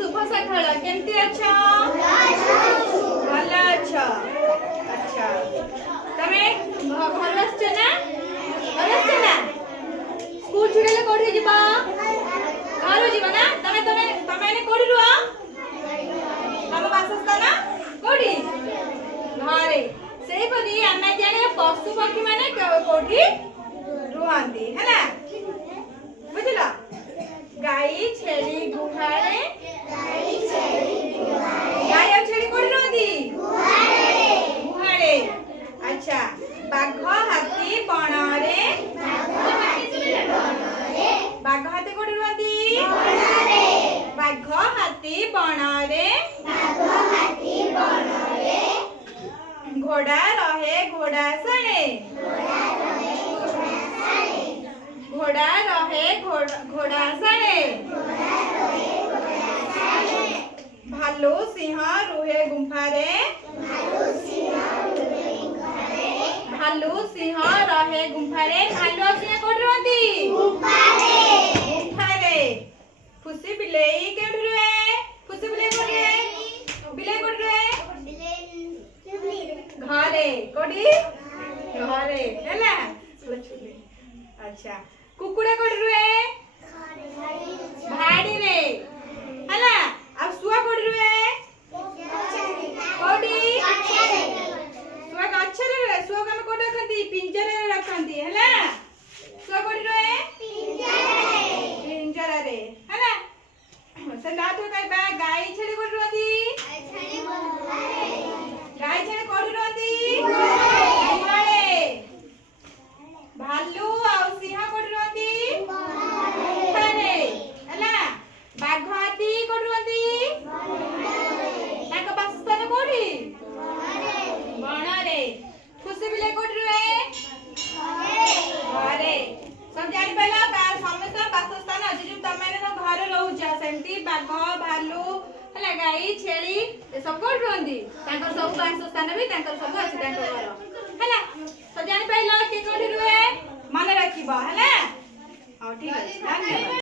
शुभ सकाळ केमती अच्छा भला अच्छा अच्छा तमे घर आछछ ना स्कूल छुड़ेले कोठी जिबा घर जिबा ना तमे तमे तमे ने कोठी रुआ तम वासस्थान कोठी घरे सेही परी आमे जाने पशु पक्षी माने कोठी रुहंती है ना बुझला गाई छेली गुहाळे गाई और छेली कोठी रुहंती गुहाळे अच्छा बाघ हाथी बणरे बाघ हाथी कोठी रुहंती बाघ हाथी बणरे घोड़ा रहे घोड़ासने घोड़ा रहे घोड़ासने भालू सिंह रुहे गुंफारे भालू सिंह रहे गुंफारे भालू और सिंह कोठी रुहंती गुंफारे फुसी बिलेई केउठी रुहे फुसी बिलेई कोठी रुहे बिलेई कोठी रुहे घरे कोठी घरे हैला अच्छा कुकुड़ा कोठी रुहे भाड़ी रे हैला आ सुआ कोठी रुहे कोठी सुआ गछ रे रुहे सुआ हम कोठी रखंती पिंजरे रे रखंती हैला सुआ कोठी रुहे पिंजरा रे हैला से ना तो कई बा गाई छेली कोठी रुहंती गाई छेली कोठी रुहंती गुहाळे भालू और सिंह कोठी रुहंती गुंफारे हैला बाघ हाथी कोठी रुहंती ताको वासस्थान कोठी बणरे खुशी बिले कोठी रुहे घरे सब जानि पाइला समस्त वासस्थान अछि जे तमे न घर रहउछ सेमती बाघ भालू हैला गाई छेली ए सब कोठी रुहंती ताकर सब वासस्थान भी ताकर सब अछि ताकर घर हैला सब जानि पाइला के कोठी रुहे मन रखिबा हैला हां ठीक अछि धन्यवाद।